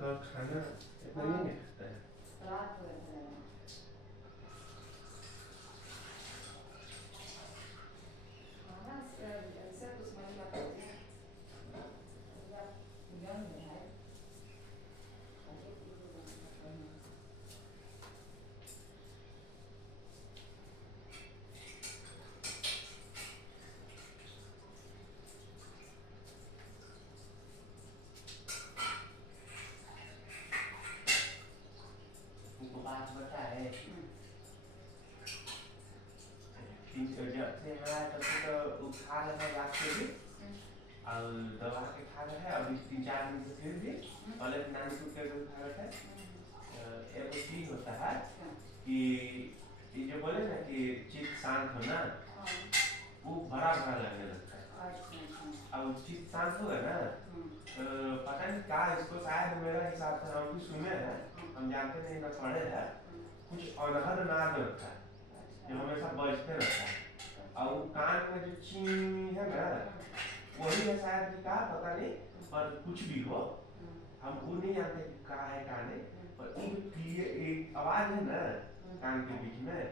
का खाना इतना नहीं निकलता है। रात को रहता है। खाना ऐसा कुछ मन लगता है या यंग है अरे तुमको बात पता है, जब से हमारा तब से तो वो खा रहा है रात के भी और दवा के खा रहा है। अभी 3-4 दिन से फिर भी पहले नानी को के खा रहा है। एक चीज होता है कि ये जो बोले ना कि चित्त शांत होना, वो बड़ा बड़ा लगने लगता है। अब चित्त शांत होगा ना तो पता नहीं क्या इसको, शायद मेरा हिसाब से हम भी सुने हैं, हम जानते नहीं ना पढ़े हैं, कुछ अनहद नाद होता है जो हमेशा बजते रहता है और वो कान में जो चीं है ना वही है शायद कि क्या पता नहीं, पर कुछ भी हो हम वो नहीं जानते कि क्या है क्या नहीं, पर एक आवाज है ना कान के बीच में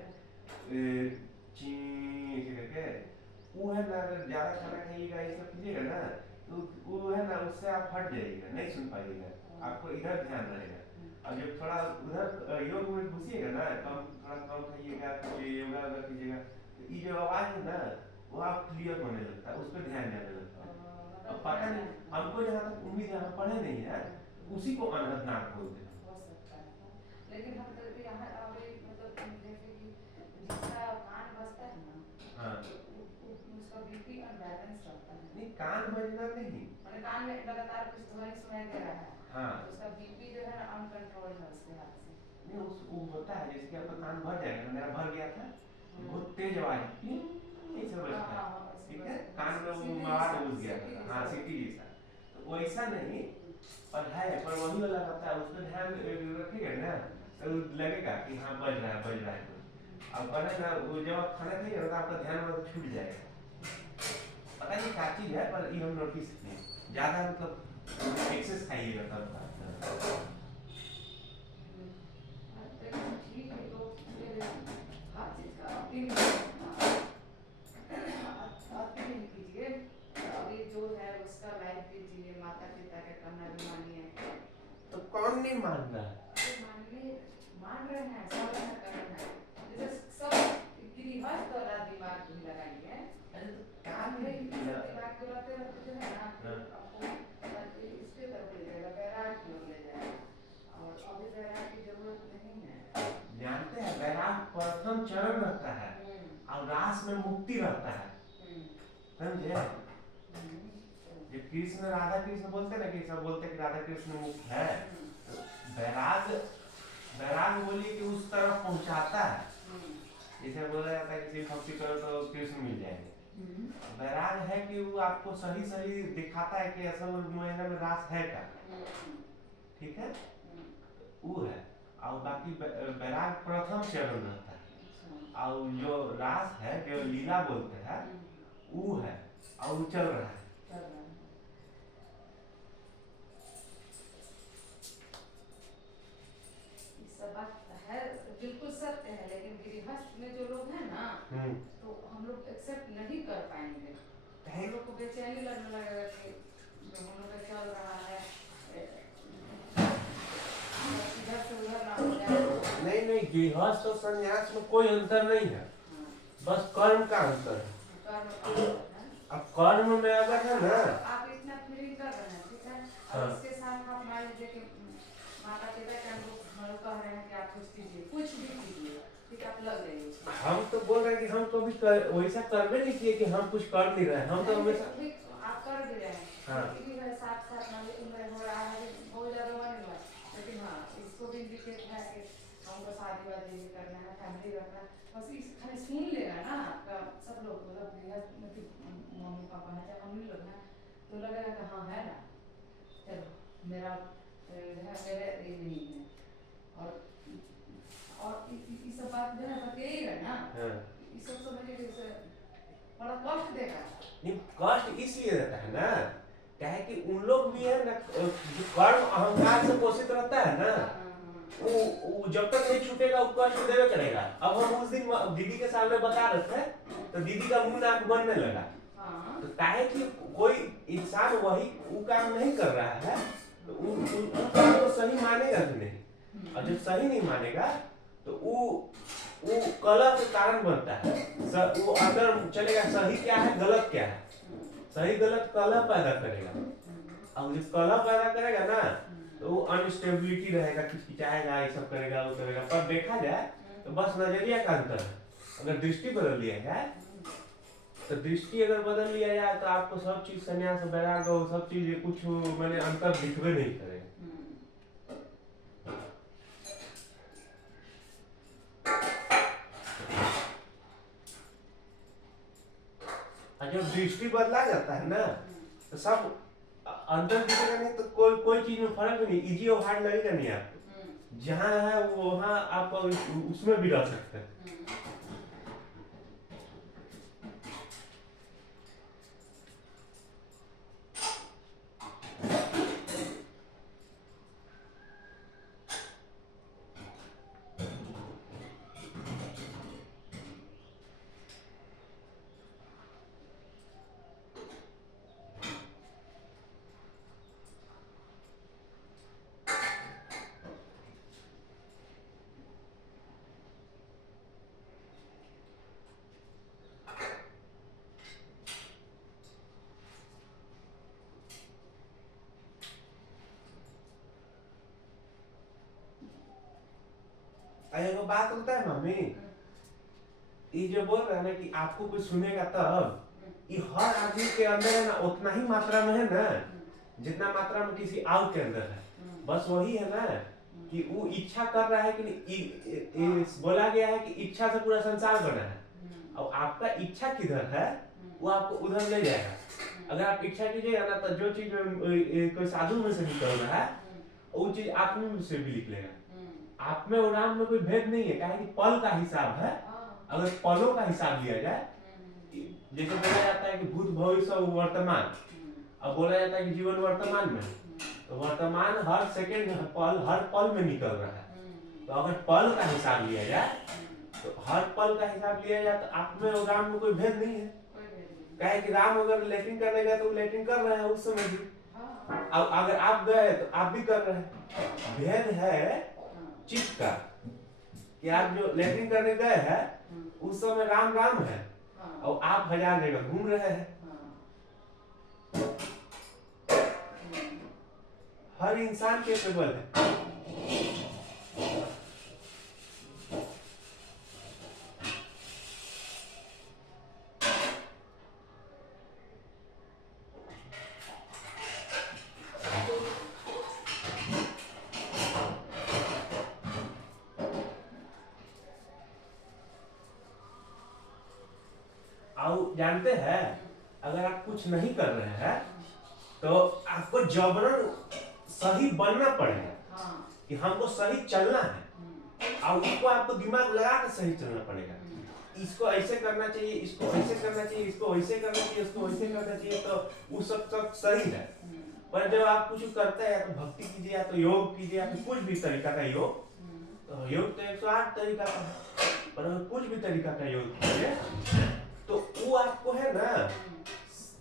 चीं करके, वो है ना अगर ज्यादा खाना खाइएगा ये सब कीजिएगा ना तो वो है ना उससे आप हट जाइएगा, नहीं सुन पाइएगा, आपको इधर ध्यान रहेगा। और जब थोड़ा उधर योग में घुसिएगा ना, थोड़ा कम खाइएगा, कुछ योगा वगैरह कीजिएगा, तो ये जो आवाज है ना वो आप क्लियर होने लगता है, उस पर ध्यान जाने लगता है। अब पता नहीं, हमको जहाँ तक उम्मीद है, हम पढ़े नहीं है, उसी को अनहद नाद बोलते हैं। हो सकता है, लेकिन हम तो यहाँ अभी मतलब जैसे कि जिसका कान बजता है ना, हाँ उसका बीपी अनबैलेंस रहता है। नहीं, कान बजना नहीं, मैंने कान में लगातार कुछ ध्वनि सुनाई दे रहा है, हाँ तो उसका बीपी जो है ना अनकंट्रोल है उसके हाथ से। नहीं, उस वो होता है जैसे कि आपका कान भर जाएगा, मेरा भर गया था, बहुत तेज आवाज ऐसे बजता है, ठीक है, कान में वो आवाज घुस गया था, हाँ सीटी जैसा, तो वैसा नहीं, पर है, पर वही वाला रहता है, उस पर ध्यान रखिएगा ना तो लगेगा कि हाँ बज रहा है कुछ। अब पहले ना वो जब आप खाना खाइएगा तो आपका ध्यान वहाँ छूट जाएगा, पता नहीं क्या चीज है, पर ये हम नोटिस किए, ज्यादा मतलब एक्सेस खाइएगा तब। ठीक है, तो फिर हर चीज का अपील कीजिए, अभी जो है उसका लाइफ कीजिए, माता पिता का कहना भी मानिए। तो कौन नहीं मान रहा है? मान रहे हैं, सब ऐसा कर रहे हैं, जैसे सब गृहस्थ वाला दिमाग भी लगाइए। अरे तो क्या दिमाग के रहते रहते जो है ना आपको इसके तरफ ले जाएगा, बैराग की ओर ले जाएगा, और अभी बैराग की जरूरत नहीं है। जानते हैं वैराग प्रथम चरण रहता है और रास में मुक्ति रहता है, समझे? जब कृष्ण राधा कृष्ण बोलते ना कि सब बोलते कि राधा कृष्ण मुक्त है, तो वैराग बोलिए कि उस तरफ पहुंचाता है, जैसे बोला जाता है कि सिर्फ भक्ति करो तो कृष्ण मिल जाएंगे। वैराग है कि वो आपको सही सही दिखाता है कि असल में रास है क्या, ठीक है, वो है। और बाकी वैराग प्रथम चरण रहता है, और जो रास है जो लीला बोलते हैं वो है, और वो चल रहा है। बात है बिल्कुल सत्य है, लेकिन गृहस्थ में जो लोग हैं ना तो हम लोग एक्सेप्ट नहीं कर पाएंगे, हम लोग को बेचैनी लगने लगेगा कि जो हम लोग का चल रहा है इधर से उधर ना हो जाए। नहीं, गृहस्थ और संन्यास में कोई अंतर नहीं है, बस कर्म का अंतर है। अब कर्म में अगर है ना आप इतना फीलिंग कर रहे हैं, ठीक है, और इसके साथ आप मान लीजिए कि माता पिता के हम लोग कह रहे हैं कि आप कुछ कीजिए, कुछ भी कीजिए, ठीक, आप लग रही है। हम तो बोल रहे हैं कि हम कभी वैसा करने नहीं किए कि हम कुछ कर नहीं रहे, हम तो हमेशा आप कर भी रहे हैं, साथ साथ मान लीजिए उम्र हो रहा है, बहुत ज्यादा मन हुआ, लेकिन हाँ इसको भी इंडिकेट है कि हमको शादी वादी भी करना है, फैमिली रखना है, बस इस खाली सुन लेगा ना आपका सब लोग, मतलब मम्मी पापा है चाहे मम्मी लोग हैं, तो लगेगा कि हाँ है ना, चलो मेरा है, मेरे ये नहीं है, और ये सब बात जो है बतेगा ना, ये सब समझिए जैसे बड़ा कष्ट देगा। नहीं, कष्ट इसलिए रहता है ना, क्या है कि उन लोग भी है ना, जो कर्म अहंकार से पोषित रहता है ना, वो जब तक नहीं छूटेगा वो कष्ट देवे करेगा। अब हम उस दिन दीदी के सामने बता रहे थे तो दीदी का मुंह नाक बनने लगा। तो काहे कि कोई इंसान वही वो काम नहीं कर रहा है तो वो काम को सही मानेगा कि नहीं, और जब सही नहीं मानेगा तो वो कलह के कारण बनता है। वो अंदर चलेगा सही क्या है गलत क्या है, सही गलत कलह पैदा करेगा। अब जब कलह पैदा करेगा ना तो वो अनस्टेबिलिटी रहेगा, खिचखिचाएगा, ये सब करेगा वो करेगा। पर देखा जाए तो बस नजरिया का अंतर है। अगर दृष्टि बदल लिया जाए तो दृष्टि अगर बदल लिया जाए तो आपको सब चीज संन्यास वैराग्य सब चीज कुछ मैंने अंतर दिखवे नहीं करेगा। जब दृष्टि बदला जाता है ना तो सब अंतर दिखेगा नहीं, तो कोई चीज में फर्क नहीं, इजी और हार्ड लगेगा नहीं आपको। जहाँ है वो वहाँ आप उसमें भी रह सकते हैं। एगो बात होता है मम्मी, ये जो बोल रहा है ना कि आपको कोई सुनेगा तब, ये हर आदमी के अंदर है ना उतना ही मात्रा में है ना जितना मात्रा में किसी और के अंदर है। बस वही है ना कि वो इच्छा कर रहा है कि नहीं, बोला गया है कि इच्छा से पूरा संसार बना है। अब आपका इच्छा किधर है वो आपको उधर ले जाएगा। अगर आप इच्छा कीजिएगा ना तो जो चीज कोई साधु में से निकल रहा है वो चीज आप में से भी निकलेगा। आप में और राम में कोई भेद नहीं है, क्या कि पल का हिसाब है। अगर पलों का हिसाब लिया जाए, जैसे बोला जाता है कि भूत भविष्य वर्तमान, अब बोला जाता है कि जीवन वर्तमान में, तो वर्तमान हर सेकंड हर पल में निकल रहा है। तो अगर पल का हिसाब लिया जाए तो हर पल का हिसाब लिया जाए तो आप में और राम में कोई भेद नहीं है। क्या कि राम अगर लेटिंग करने गए तो लेटिंग कर रहे हैं उस समय भी, अब अगर आप गए तो आप भी कर रहे हैं। भेद है चित्त का कि आप जो लेटिंग करने गए हैं उस समय राम राम है और आप 1000 जगह घूम रहे हैं। हर इंसान केपेबल है। और जानते हैं अगर आप कुछ नहीं कर रहे हैं तो आपको जबरन सही बनना पड़ेगा कि हमको सही चलना है, और उसको आपको दिमाग लगा कर सही चलना पड़ेगा। इसको ऐसे करना चाहिए, इसको ऐसे करना चाहिए, इसको ऐसे करना चाहिए, इसको ऐसे करना चाहिए, तो वो सब सही है। पर जब आप कुछ करते हैं या तो भक्ति कीजिए या तो योग कीजिए या तो कुछ भी तरीका का योग, तो योग तो 108 तरीका का है, पर अगर कुछ भी तरीका का योग कीजिए तो वो आपको है ना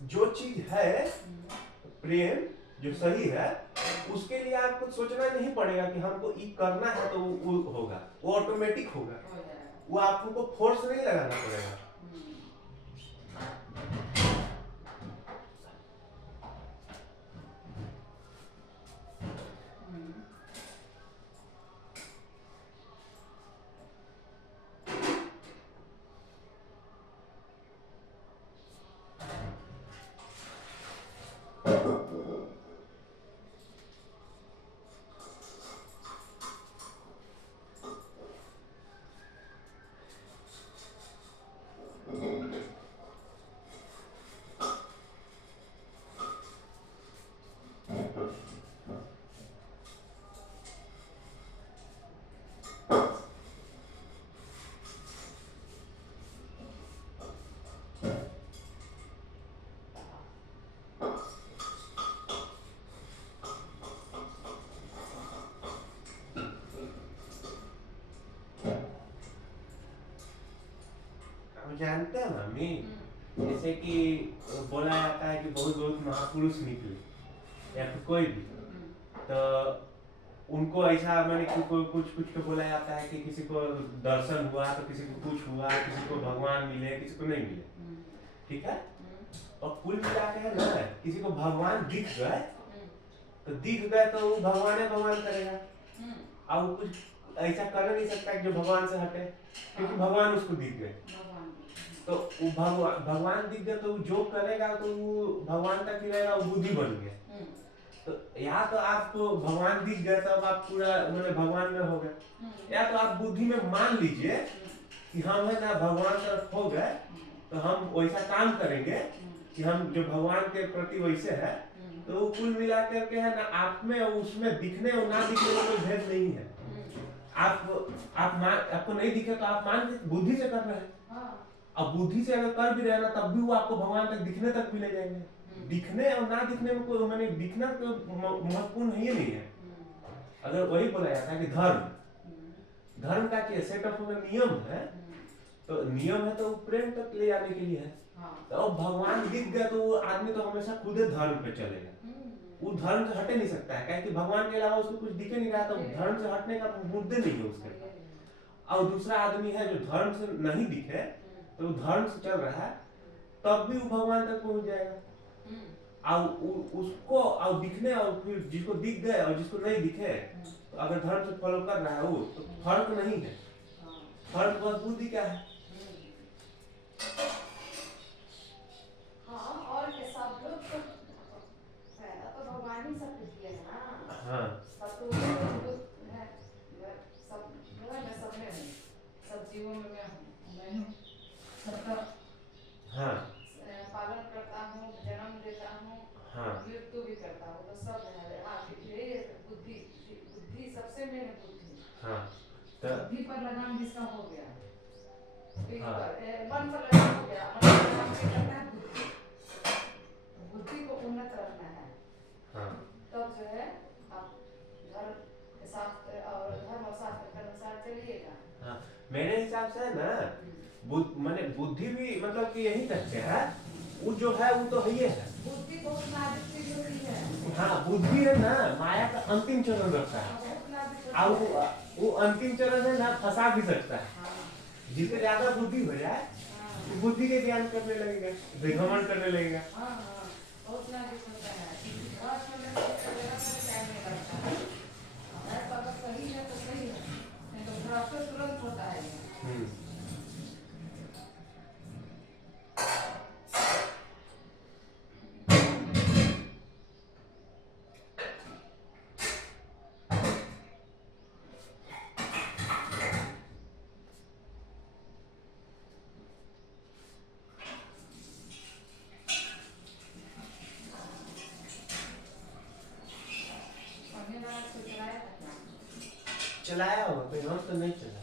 जो चीज है प्रेम जो सही है उसके लिए आपको सोचना नहीं पड़ेगा कि हमको ये करना है तो वो होगा, वो ऑटोमेटिक होगा। वो आपको फोर्स नहीं लगाना पड़ेगा। जानते हैं मम्मी, जैसे कि बोला जाता है कि बहुत बहुत महापुरुष निकले या फिर कोई भी, तो उनको ऐसा मैंने कुछ कुछ को बोला जाता है कि किसी को दर्शन हुआ तो किसी को कुछ हुआ, किसी को भगवान मिले किसी को नहीं मिले, ठीक है। और कुल मिला के है ना, किसी को भगवान दिख गए तो दिख गए तो वो भगवान करेगा, और कुछ ऐसा कर नहीं सकता कि जो भगवान से हटे, क्योंकि भगवान उसको दिख गए। तो वो भगवान दिख गए तो वो जो करेगा तो वो भगवान तक ही रहेगा, वो बुद्धि बन गया। तो या तो आपको भगवान दिख गए तब आप पूरा मतलब भगवान में हो गए, या तो आप बुद्धि में मान लीजिए कि हम है ना भगवान तरफ हो गए, तो हम वैसा काम करेंगे कि हम जो भगवान के प्रति वैसे है, तो वो कुल मिला करके है ना आप में उसमें दिखने और ना दिखने में कोई भेद नहीं है। आपको नहीं दिखे तो आप मान के बुद्धि से कर रहे हैं, अब बुद्धि से अगर कर भी रहे ना तब भी वो आपको भगवान तक दिखने तक भी ले जाएंगे। दिखने और ना दिखने में कोई मैंने दिखना तो महत्वपूर्ण है ही नहीं है। अगर वही बोला जाता है कि धर्म का क्या सेट ऑफ नियम है, तो नियम है तो प्रेम तक ले जाने के लिए है। तो भगवान दिख गया तो वो आदमी तो हमेशा खुद धर्म पे चलेगा, वो धर्म से हटे नहीं सकता है, क्योंकि भगवान के अलावा उसको कुछ दिखे नहीं रहा, तो धर्म से हटने का मुद्दे नहीं है उसके पास। और दूसरा आदमी है जो धर्म से नहीं दिखे तो धर्म से चल रहा है, तब भी वो भगवान तक पहुंच जाएगा। और उसको और दिखने और फिर जिसको दिख गए और जिसको नहीं दिखे, तो अगर धर्म से फॉलो कर रहा है वो, तो फर्क नहीं है, फर्क बस बुद्धि क्या है। और सब लोग तो पहला तो भगवान ही सब कुछ किया है ना। हाँ, सब तो है, सब मैं सब में हूँ, सब जीवों में मैं हूँ, सबका हाँ, पालन करता हूँ, जन्म देता हूँ, हाँ, मृत्यु भी करता हूँ, तो सब है। बुद्धि बुद्धि सबसे मेन बुद्धि। हाँ, बुद्धि पर लगाम जिसका हो गया, हाँ, मन पर लगाम हो गया, मन पर लगाम क्या करना है, बुद्धि को उन्नत रखना है। हाँ, तब जो है आप धर्म के साथ और धर्म और शास्त्र के अनुसार चलिएगा। हाँ, मेरे हिसाब से है ना, मैंने बुद्धि भी मतलब कि यही तथ्य है, वो जो है वो तो है, बुद्धि बहुत नाजुक चीज होती है। हाँ, बुद्धि है ना माया का अंतिम चरण रखता है, और वो अंतिम चरण है ना फंसा भी सकता है। जिससे ज्यादा बुद्धि हो जाए तो बुद्धि के ज्ञान करने लगेगा, घमंड करने लगेगा। बहुत नाजुक होता है, सही है तो सही है, नहीं तो भ्रष्ट तुरंत होता है। चलाया होगा कोई, हम तो नहीं चलाया।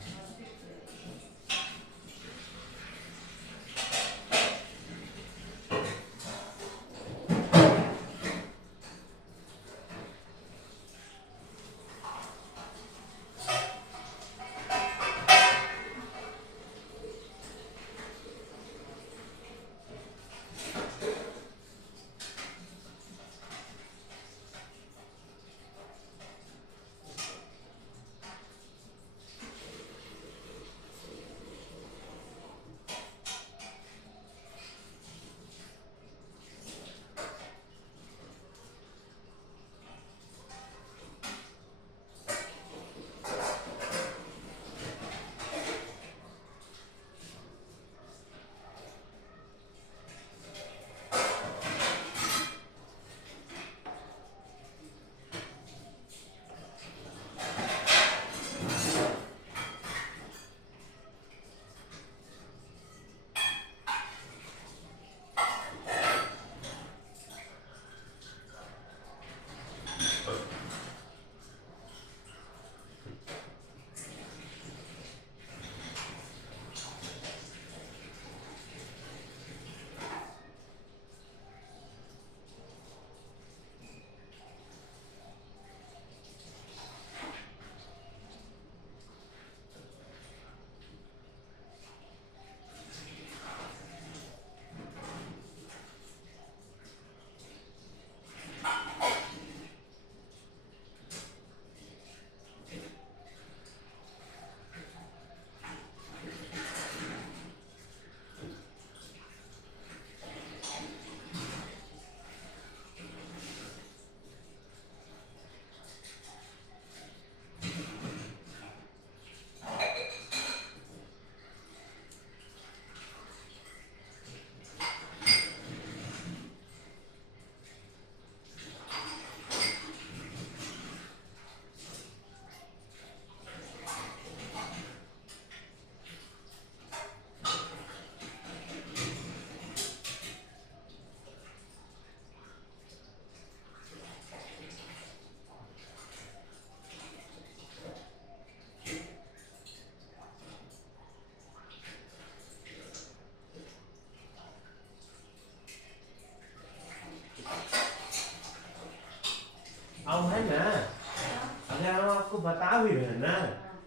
भी रहे ना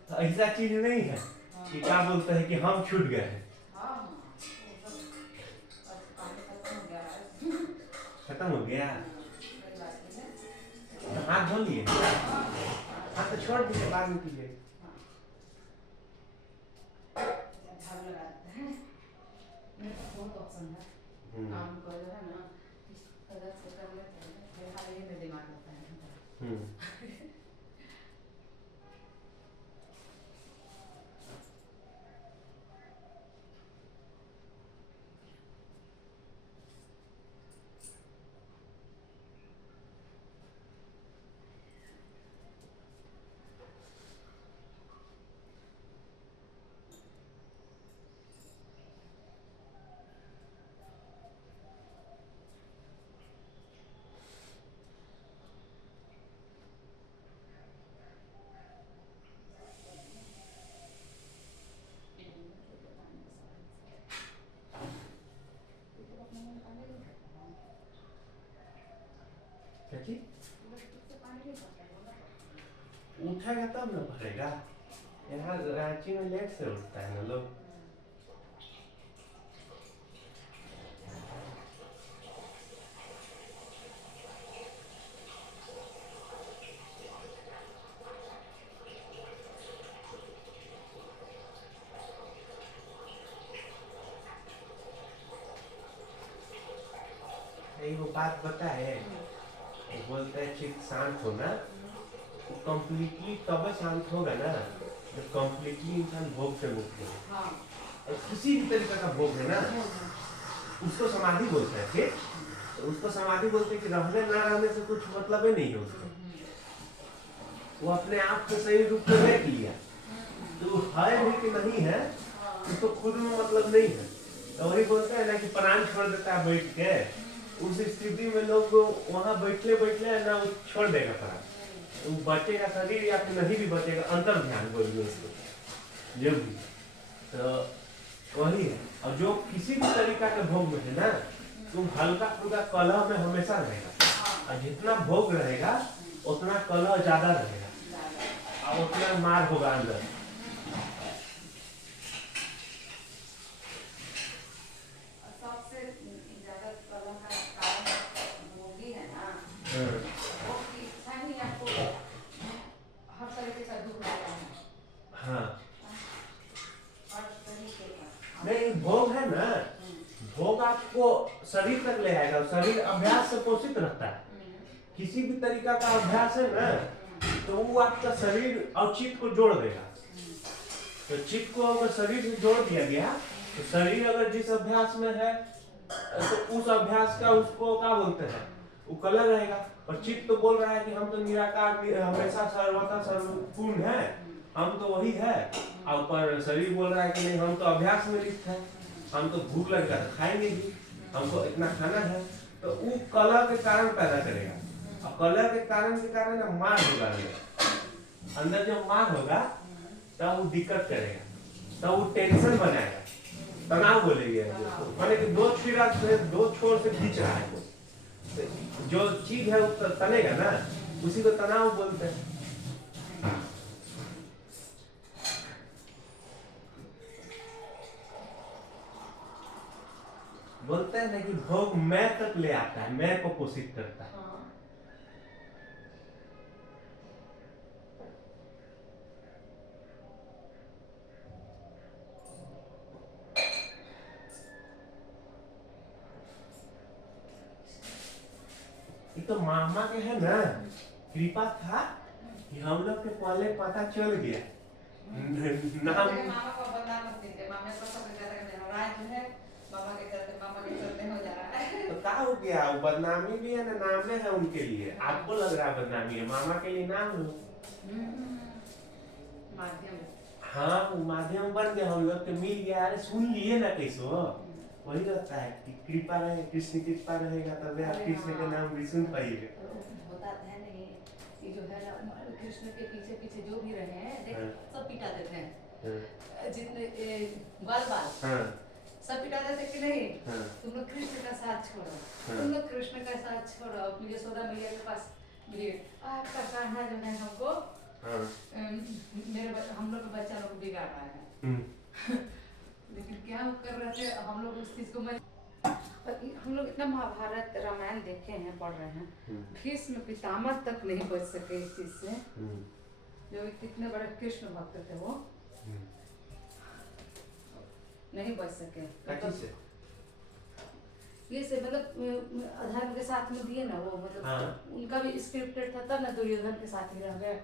तो ऐसा चीज नहीं है कि क्या बोलते हैं कि हम छूट गए हैं। हाँ वो सब अब पानी खत्म हो गया है। खत्म हो गया कोई बात नहीं है। तो हाथ धो लिए। हाँ हाँ तो छोड़ दीजिए बाद में कीजिए। झाड़ू लगा देते हैं। मेरे पास बहुत ऑप्शन है काम को जो है ना अलग से कर लेते हैं फिर हाल ही में दिमाग होता है। क्या चीज? उठेगा तब ना भरेगा। यहाँ रांची में लेट से उठता है ना लोग। एक बात पता है वो बोलते हैं चित्त शांत होना वो कम्प्लीटली तब शांत होगा ना जब कम्प्लीटली इंसान भोग से मुक्त हो। और किसी भी तरीके का भोग है ना उसको समाधि बोलते हैं। फिर तो उसको समाधि बोलते हैं कि रहने ना रहने से कुछ मतलब ही नहीं है उसको। वो अपने आप को सही रूप में देख लिया तो है भी कि नहीं है उसको खुद में मतलब नहीं है। तो वही बोलते हैं ना कि प्राण छोड़ देता है बैठ के उस स्थिति में लोग वहां बैठले बैठले ना वो छोड़ देगा प्राण। वो बचेगा शरीर या फिर नहीं भी बचेगा अंतर ध्यान बोलिए उसको जो भी। तो वही है और जो किसी भी तरीका के भोग में है ना तुम हल्का फुल्का कलह में हमेशा रहेगा और जितना भोग रहेगा उतना कलह ज्यादा रहेगा और उतना मार होगा अंदर। सबसे ज्यादा कलह का कारण वो भी है ना वो कि इच्छा ही आपको हर तरीके का दुख देता है। हाँ हर तरीके का नहीं भोग है ना भोग आपको शरीर तक ले आएगा। शरीर अभ्यास से पोषित रहता है। किसी भी तरीका का अभ्यास है ना तो वो आपका शरीर और चित्त को जोड़ देगा। तो चित्त को अगर शरीर से जोड़ दिया गया तो शरीर अगर जिस अभ्यास में है तो उस अभ्यास का उसको क्या बोलते हैं वो कलह रहेगा। और चित्त तो बोल रहा है कि हम तो निराकार हमेशा सर्वथा सर्वपूर्ण है हम तो वही है। और पर शरीर बोल रहा है कि नहीं हम तो अभ्यास में लिप्त है हम तो भूख लगेगा तो खाएंगे ही हमको इतना खाना है। तो वो कलह के कारण पैदा करेगा और कलह के कारण ना मार होगा अंदर जब मार होगा तब वो दिक्कत करेगा तब वो टेंशन बनाएगा तनाव बोलेंगे माने कि दो छुरा से दो छोर से खींच रहा है जो चीज है वो तनेगा ना उसी को तनाव बोलते हैं। बोलते हैं ना कि भोग मैं तक ले आता है मैं को पोषित करता है। ये तो मामा के है ना कृपा था कि हम लोग के पहले पता चल गया नाम मामा को बदनाम मत कीजिए मामा को सब कहता है नाराज है मामा के चलते हो जा रहा है। तो क्या हो गया वो बदनामी भी है ना नाम है उनके लिए आपको लग रहा है बदनामी है मामा के लिए नाम है माध्यम। हाँ वो माध्यम बन गया हम लोग के मिल गया। अरे सुन लिए ना कैसो वही रहता है कि कृपा रहे कृष्ण कृपा रहेगा तब आप कृष्ण का नाम भी सुन पाइएगा। होता है नहीं कि जो है ना कृष्ण के पीछे पीछे जो भी रहे हैं देख सब पिटा देते हैं जितने बाल सब पिटा देते कि नहीं तुम लोग कृष्ण का साथ छोड़ो तुम लोग कृष्ण का साथ छोड़ो अपनी यशोदा मैया के पास मिलिए आपका कान्हा जो है हमको हाँ। हम लोग का बच्चा लोग बिगाड़ रहा है लेकिन क्या कर रहे थे हम लोग उस चीज को हम लोग इतना महाभारत रामायण देखे हैं, पढ़ रहे हैं, भीष्म पितामह तक नहीं बच सके इस चीज से, जो कितने बड़े कृष्ण भक्त थे वो नहीं बच सके। ये से मतलब अधर्म के साथ में दिए ना वो, मतलब हाँ। उनका भी स्क्रिप्टेड था, तब ना दुर्योधन के साथ ही रह गए।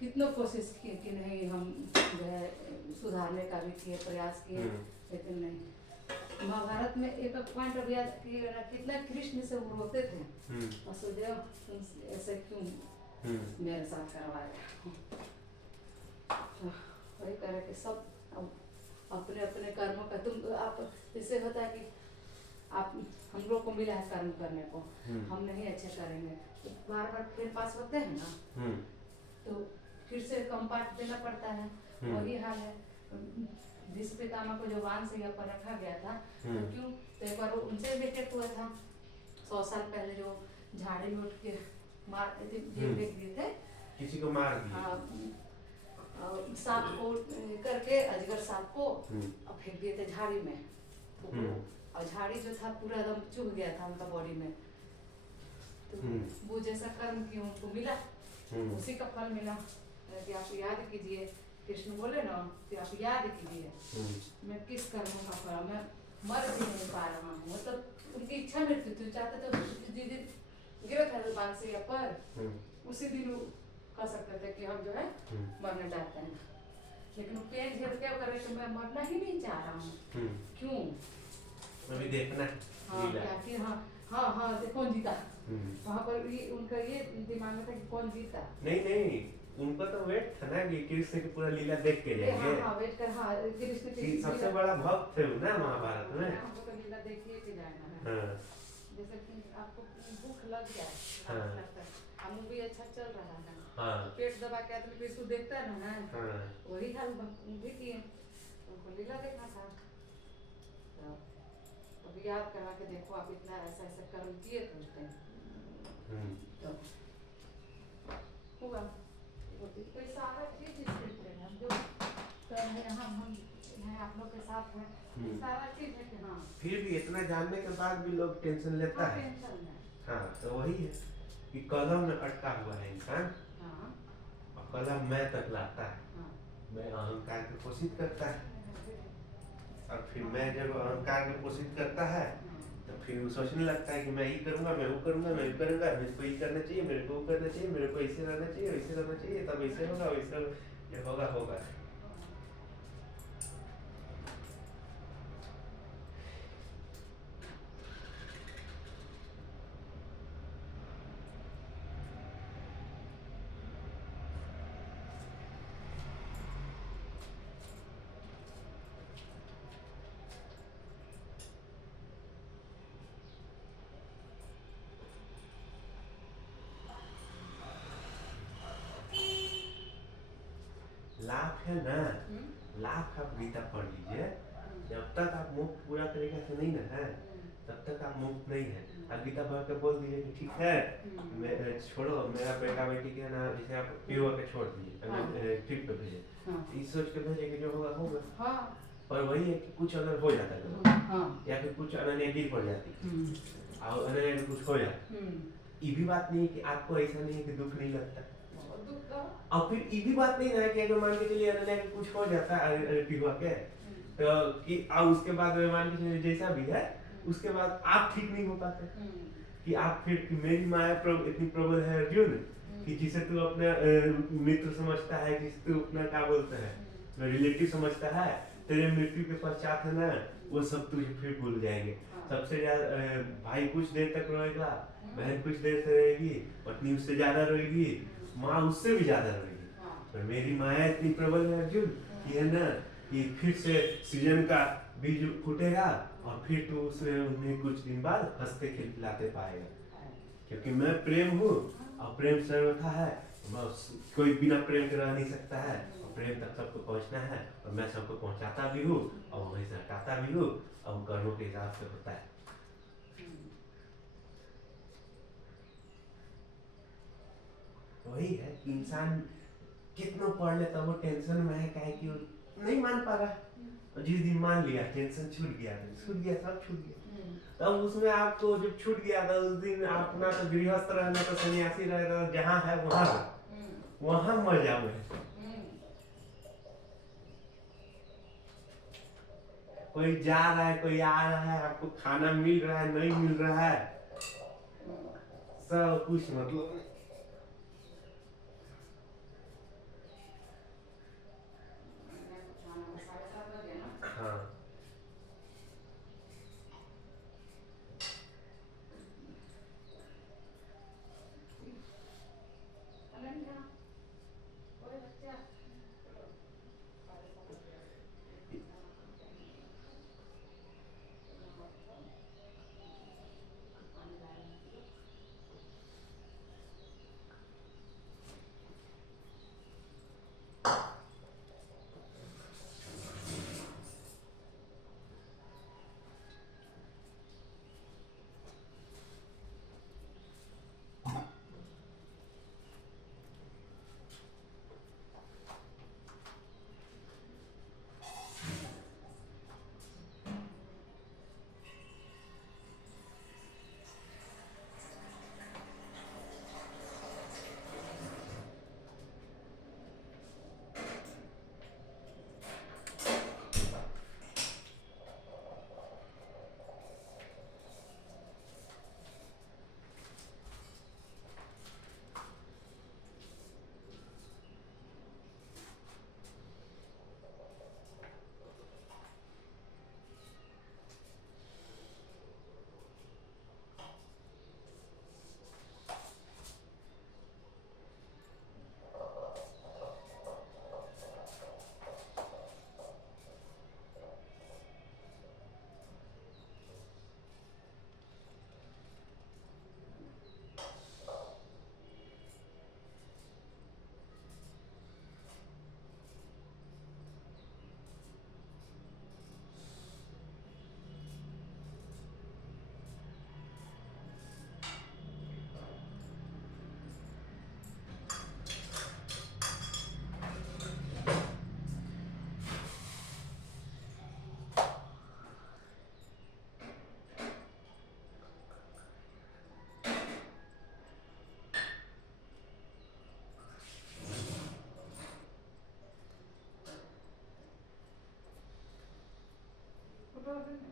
कितनों कोशिश किए कि नहीं हम जो है सुधारने का भी किए, प्रयास किए, लेकिन नहीं। महाभारत में एक पॉइंट अभी कितना कृष्ण से वो रोते थे, वसुदेव तुम ऐसे क्यों मेरे साथ करवाया। वही करे कि सब अपने अपने कर्मों का तुम आप, इससे होता है कि आप हम लोग को मिला है कर्म करने को, हम नहीं अच्छे करेंगे तो बार बार फिर पास होते हैं ना, तो फिर से कम पाठ देना पड़ता है। वही हाल है भीष्म पितामह को जो वान से पर रखा गया था, तो क्यों, तो एक बार उनसे भी अटैक हुआ था 100 साल पहले, जो झाड़ी में उठ के मार दिए थे, किसी को मार दिया। हाँ, सांप को करके अजगर सांप को और फेंक दिए थे झाड़ी में, और झाड़ी जो था पूरा एकदम चुभ गया था उनका बॉडी में, तो वो जैसा कर्म किया उनको मिला, उसी का फल मिला। कि आप याद कीजिए, कृष्ण बोले ना कि आप याद कीजिए मैं किस कर्म का फल, मैं मर भी नहीं पा रहा हूँ, मतलब उनकी इच्छा मृत्यु थी, चाहते तो जिस दिन गिरा था बांसिया पर उसी दिन कह सकते थे कि हम जो है मरना चाहते हैं, लेकिन पेन झेल क्या करे कि मैं मरना ही नहीं चाह रहा हूँ। क्यों अभी देखना हाँ क्या कि हाँ हाँ हाँ कौन जीता, वहाँ पर ये उनका ये दिमाग में था कि कौन जीता। नहीं उनको तो वेट था ना कि कृष्ण की पूरा लीला देख के जाएंगे। हाँ वेट कर, हाँ कृष्ण की सबसे बड़ा भक्त थे ना महाभारत में, हमको तो लीला देखिए के जाना है। हाँ। जैसे कि आपको भूख लग जाए, हाँ। लगता है मूवी अच्छा चल रहा है, हाँ। पेट दबा के आदमी पेट को देखता है ना, हाँ। वही हाल भी किए, उनको लीला देखना था, तो याद करा के देखो आप इतना ऐसा ऐसा कर्म किए थे उस टाइम, तो हुआ कोई सारा चीज स्क्रिप्टेड है, जो कर रहे हैं हम हैं आप लोग के साथ हैं, सारा चीज है कि हाँ। फिर भी इतना जानने के बाद भी लोग टेंशन लेता है। हाँ तो वही है कि कलम में अटका हुआ है इंसान, और कलम मैं तक लाता है, मैं अहंकार को पोषित करता है, और फिर मैं जब अहंकार को पोषित करता है तो फिर वो सोचने लगता है कि मैं ये करूँगा, मैं वो करूँगा, मैं वो करूँगा, मेरे को ये करना चाहिए, मेरे को वो करना चाहिए, मेरे को ऐसे रहना चाहिए, वैसे रहना चाहिए, तब ऐसे होगा, वैसे होगा। लाख है ना, लाख आप गीता पढ़ लीजिए, जब तक आप मुक्त पूरा तरीके से नहीं ना है तब तक आप मुक्त नहीं है। आप गीता पढ़ के बोल दीजिए कि ठीक है मैं छोड़ो, मेरा बेटा बेटी के ना जैसे आप पीओ के छोड़ दीजिए, ट्रिप पे भेजे, इस सोच के भेजे कि जो होगा होगा, पर वही है कि कुछ अगर हो जाता है या फिर कुछ अनन्य गिर पड़ जाती और अनन्य कुछ हो जाता, ये भी बात नहीं है कि आपको ऐसा नहीं है कि दुख नहीं लगता, और फिर ये भी बात नहीं है कि अगर मान के चलिए अनन्या को कुछ हो जाता है पिघवा के, तो कि उसके बाद मान के चलिए जैसा भी है उसके बाद आप ठीक नहीं हो पाते, कि आप फिर कि मेरी माया इतनी प्रबल है अर्जुन कि जिसे तू अपना मित्र समझता है, जिसे तू अपना क्या बोलता है रिलेटिव समझता है, तेरे मृत्यु के पश्चात है ना वो सब तुझे फिर भूल जाएंगे। सबसे ज्यादा भाई कुछ देर तक रोएगा, बहन कुछ देर से रहेगी, पत्नी उससे ज्यादा रोएगी, माँ उससे भी ज्यादा रोएगी, पर मेरी माया इतनी प्रबल है अर्जुन कि है ना कि फिर से सृजन का बीज फूटेगा और फिर तो उन्हें कुछ दिन बाद हंसते खिलाते पाएगा, क्योंकि मैं प्रेम हूँ और प्रेम सर्वथा है, कोई बिना प्रेम के रह नहीं सकता है, और प्रेम तक सबको पहुँचना है, और मैं सबको पहुँचाता भी हूँ और वहीं से हटाता भी हूँ, और कर्मों के हिसाब से होता है। वही है कि इंसान कितना पढ़ लेता वो टेंशन में है, क्या कि वो नहीं मान पा रहा। और जिस दिन मान लिया टेंशन छूट गया, तो छूट गया, सब छूट गया। तब उसमें आपको जब छूट गया था उस दिन आप ना तो गृहस्थ रहे ना तो सन्यासी रहे, जहाँ है वहाँ मजा में है। कोई जा रहा है, कोई आ रहा है, आपको खाना मिल रहा है, नहीं मिल रहा है, सब कुछ मतलब नहीं।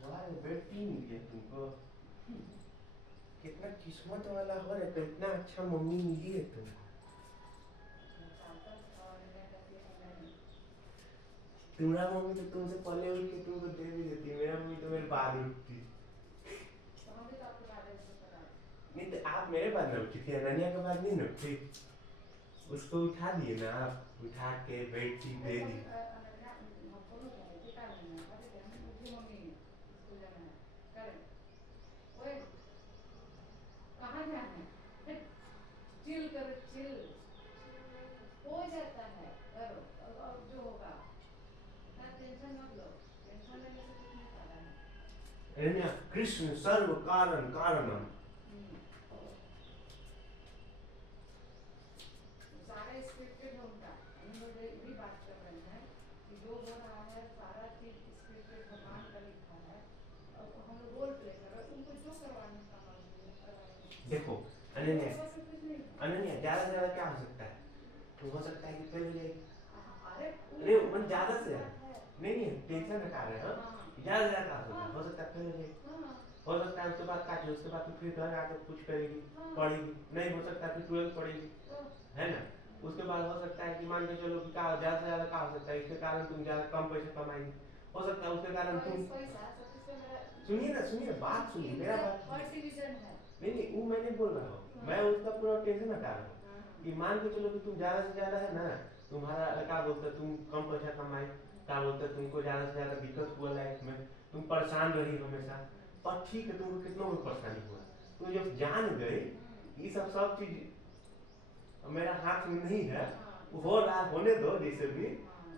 हाँ बेड क्यों मिल गया तुमको? कितना किस्मत वाला हो रहा है, तो इतना अच्छा मम्मी मिली है तुमको। तुम्हारा मम्मी तो तुमसे पहले उठ के तुमको दे भी देती, मेरा मम्मी तो मेरे बाद उठती। नहीं तो आप मेरे बाद न उठी थी, अनन्या के बाद नहीं न उठी। उसको उठा दिए ना आप, उठा के बेड शीट दे दी। कहाँ जाना है? चिल करो, चिल हो जाता है, करो अब जो होगा। टेंशन मत लो, टेंशन लेने से कुछ नहीं फायदा है। अनन्या, कृष्ण सर्व कारण कारणम। सारे स्क्रिप्टेड होता, हम लोग भी बात कर रहे हैं। कि जो हो रहा है सारा चीज स्क्रिप्ट पे भगवान का लिखा है, अब हम लोग रोल प्ले कर रहे हैं, उनको जो करवाने का मर्जी है करवाएंगे। देखो अनन्या, बस कुछ नहीं। अनन्या ज्यादा से ज्यादा क्या हो सकता है? तो हो सकता है कि पहले अरे अरे मन ज्यादा से नहीं टेंशन हटा रहे हैं, ज्यादा से ज्यादा हो सकता है पहले हो सकता है उसके बाद काटे, उसके बाद फिर घर आके कुछ करेगी, पढ़ेगी, नहीं हो सकता फिर 12 पढ़ेगी, है ना? उसके बाद हो सकता है कि मान के चलो कि क्या ज्यादा से ज्यादा क्या हो सकता है, इसके कारण तुम ज्यादा कम पैसे कमाएगी, हो सकता है उसके कारण तुम सुनिए बात सुनिए मेरा बात। फर्स्ट डिवीजन है। नहीं वो मैं नहीं बोल रहा हूँ, मैं उसका पूरा टेंशन हटा रहा हूँ कि मान के चलो कि तुम ज्यादा से ज्यादा है ना, तुम्हारा क्या बोलते हैं तुम कम पैसा कमाए, क्या बोलते हैं तुमको ज्यादा से ज्यादा दिक्कत हुआ लाइफ में, तुम परेशान रही हमेशा, और ठीक है तुमको कितना भी परेशानी हुआ, तुम जब जान गए ये सब चीज मेरा हाथ में नहीं है, वो हो रहा होने दो जैसे भी,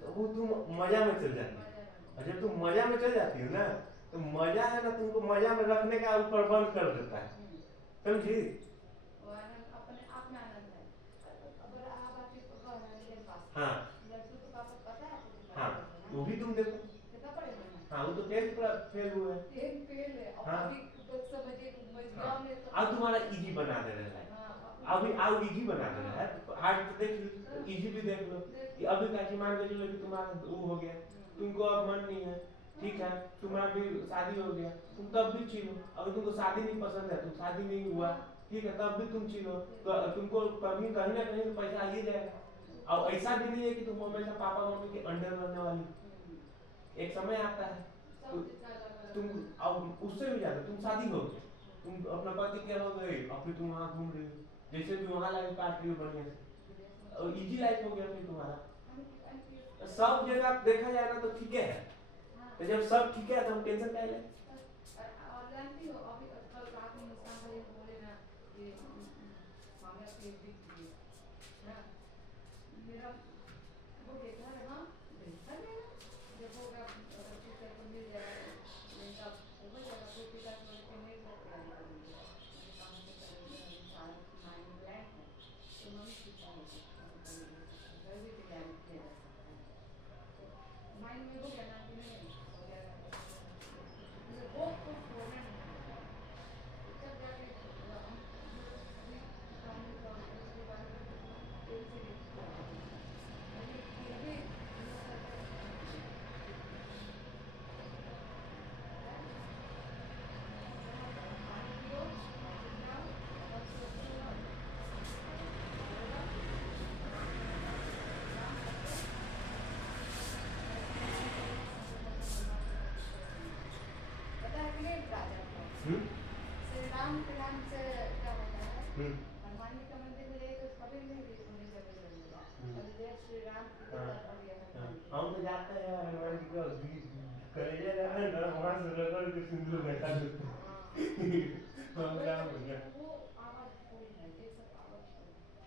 तो वो तुम मजा में चल जाती है, और जब तुम मजा में चल जाती हो ना, तो मजा है ना तुमको मजा में रखने का ऊपर बंद कर देता है, समझी? वो आनंद अपने आप में आनंद है। अगर आप आपके पापा मेरे पास हाँ लड्डू तो पापा पता है आपको कितना हाँ पढ़े हैं? वो भी तुम देखो, कितना पढ़े हैं? हाँ वो तो 10th पूरा फेल हुआ है, 10 फेल है और हाँ अभी तो समझिए हाँ एग्जाम में तो अब तुम्हारा इजी बना दे रहा है, हाँ अभी आओ इजी बना दे रहा है, हार्ड तो देख लो, इजी भी देख लो कि अभी का मान के चलो कि तुम्हारा वो हो गया, तुमको अब मन नहीं है, ठीक है तुम्हारा भी शादी हो गया, तुम तब भी चिलो, अगर तुमको शादी नहीं पसंद है, तुम शादी नहीं हुआ, ठीक है तब भी तुम चिलो, तुमको कभी कहीं ना कहीं पैसा आ ही जाएगा, और ऐसा भी नहीं है कि तुम हमेशा पापा मम्मी के अंडर रहने वाली, एक समय आता है तुम अब उससे भी ज्यादा तुम शादी हो गए, तुम अपना पति के हो गए, और फिर तुम वहाँ घूम रही हो, जैसे भी वहाँ लाइफ काट रही हो बढ़िया से, और इजी लाइफ हो गया फिर तुम्हारा, सब जगह देखा जाए ना तो ठीक है, तो जब सब ठीक है तो हम टेंशन क्या लें? और जानती हो अभी कल रात में मुस्कान भाई बोले ना कि मामला के बिक गई ना, मेरा वो देखा है हाँ देखा है जब होगा अगर टीचर को मिल जाएगा नहीं तब हो जाएगा, कोई टीचर को लेकर नहीं तैयारी करेंगे, मेरे काम से करेंगे साल माइंड ब्लैंक है तो मम्मी सीखा है घर भी तैयारी किया जा सकता है, माइंड में हो गया ना कि नहीं हो गया वो तो छोड़ना नहीं है, तब जाके हम अभी कहानी का उसके बारे में कोई से लिखा अभी फिर भी पानी पियो sit down और सोचो मत, पता है कि नहीं राजा को श्री राम के नाम से क्या होता है, हनुमान जी का मंदिर में जाइए तो कभी नहीं उन्हें जगह मिलेगा, अभी देख श्री राम की जगह और ये हनुमान जी हम तो जाते हैं हनुमान जी को कलेजा जाते हैं ना, वहाँ से रगड़ के सिंदूर बैठा देते हैं, हम राम हो गया, वो आवाज फुल है, ये सब आवाज फुल है,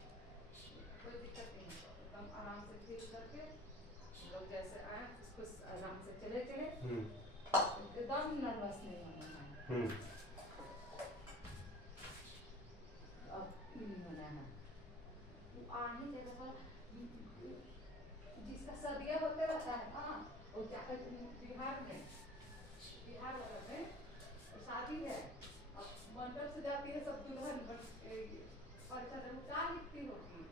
कोई दिक्कत नहीं है, एकदम आराम से फील करके लोग जैसे आए उसको आराम से चले चले एकदम नर्वस नहीं होना है, अब नहीं होना है, वो आने जगह जिसका सदिया होते रहता है हाँ, और जाकर बिहार वाला में शादी है, अब मंडप से जाती है सब दुल्हन परीक्षा देने क्या लिखती होगी,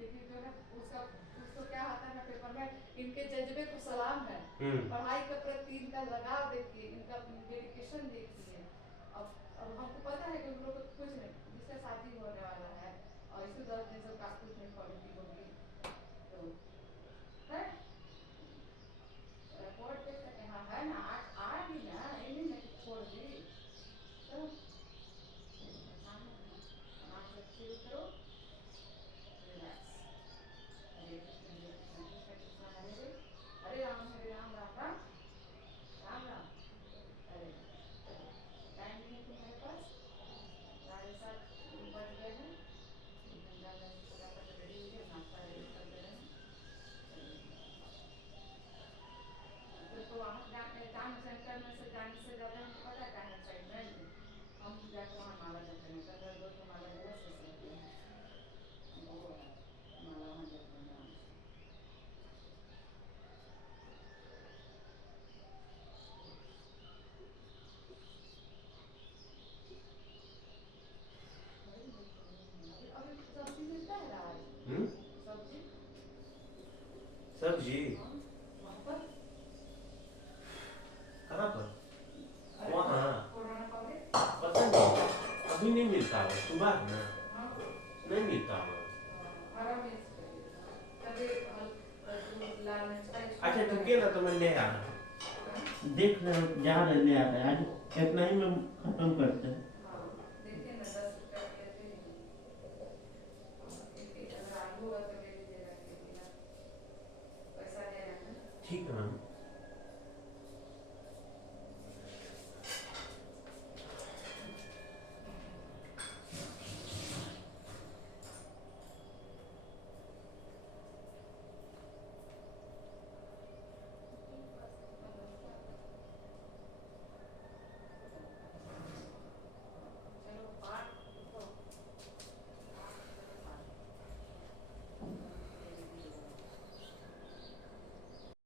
लेकिन जो है उसका उसको क्या आता है ना पेपर में, इनके जज्बे को सलाम है, पढ़ाई के प्रति इनका लगाव देखिए, इनका डेडिकेशन देखिए, अब हमको पता है कि उन लोग कुछ नहीं, जिसका शादी होने वाला है और इसी 10 दिन से का कुछ नहीं पढ़ती होगी तो है रिपोर्ट देख सकते हाँ है ना आठ ही ना ये नहीं मैं छोड़ दी तो आराम से फील करो, रिलैक्स, हरे कृष्ण कृष्ण कृष्ण हरे राम राम राम राम राम, अरे टाइम नहीं है तुम्हारे पास, 7:30 बज गए हैं, गंगा में फटाफट रेडी हो गया, नाश्ता रेडी कर दे रहे हैं, तो वहाँ जान जी वहाँ पर कहाँ पर? अरे वहाँ कोरोना पाओगे पता नहीं, अभी नहीं मिलता वो, सुबह ना हाँ नहीं मिलता वो। हरा मिर्च करिएगा तभी जो लाल मिर्च का यूज अच्छा करते ठीक हैं। है ना, तो मैं ले आ रहा हूँ। देख रहे हो जा रहे ले आ रहे हैं, आज इतना ही में खत्म करते हैं। हाँ देखिए ना 10 रुपया के लेते हैं एक अगर आलू होगा तो ले लीजिएगा 1 किलो पैसा दे रहे हैं ना। ठीक है मैम।